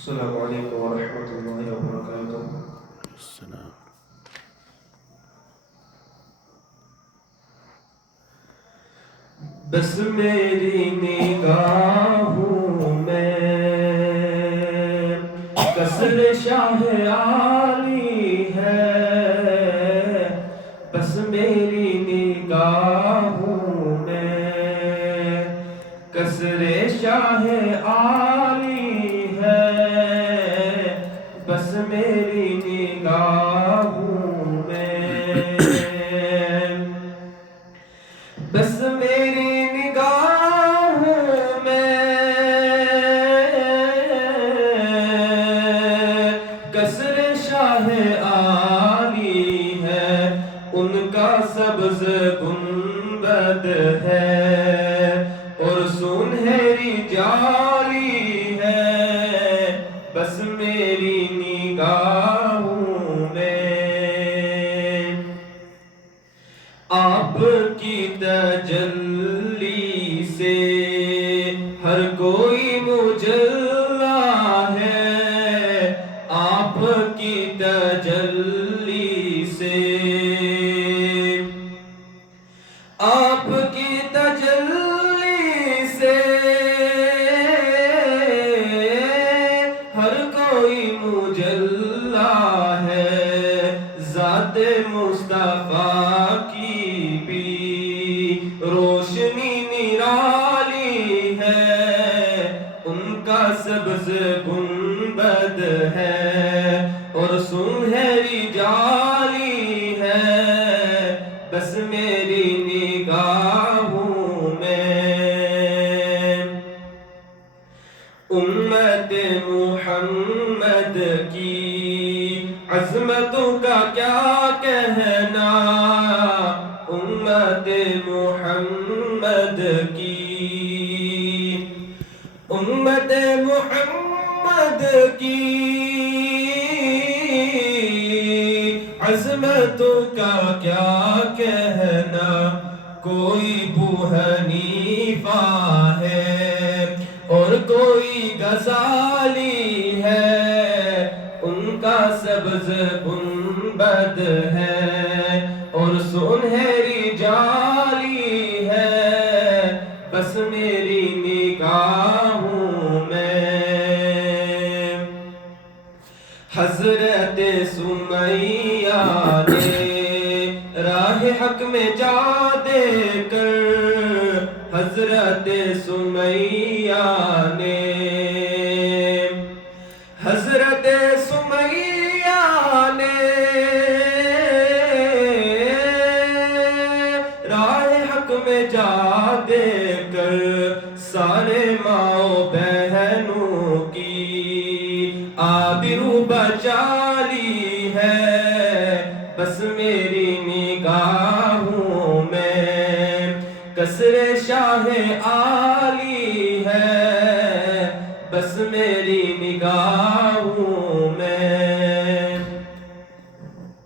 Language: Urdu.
السلام علیکم ورحمۃ اللہ وبرکاتہ۔ السلام۔ بس میری نگاہوں میں قصر شاہ عالی ہے، بس میری نگاہوں میں قصر شاہ عالی ہے، بس میری نگاہوں میں، بس میری نگاہوں میں قصر شاہ عالی ہے، ان کا سبز گنبد ہے اور سنہری جالی ہے، بس میری نگاہوں میں آپ کی تجلی سے ہر کوئی مجلا ہے، آپ کی تجلی سے، آپ کی تجلی سے ہر کوئی مجلا ہے، ذات مصطفیٰ کی بھی روشنی نرالی ہے، ان کا سبز گنبد ہے اور سنہری جالی ہے، بس میری نگاہوں میں امت محمد کی عظمتوں کا کیا کہنا، امت محمد کی، امت محمد کی عظمتوں کا کیا کہنا، کوئی ابو حنیفہ ہے اور کوئی غزالی ہے، ان کا سبز گنبد ہے اور سنہری جالی ہے، بس میری نگاہوں میں حضرت سمیہ نے راہ حق میں جا دے کر، حضرت سمیہ نے، حضرت سمیہ نے راہ حق میں جا دے کر سارے ماں بہنوں کی آبرو بچالی ہے، بس میری نگاہوں میں قصر شاہ عالی ہے، بس میری نگاہ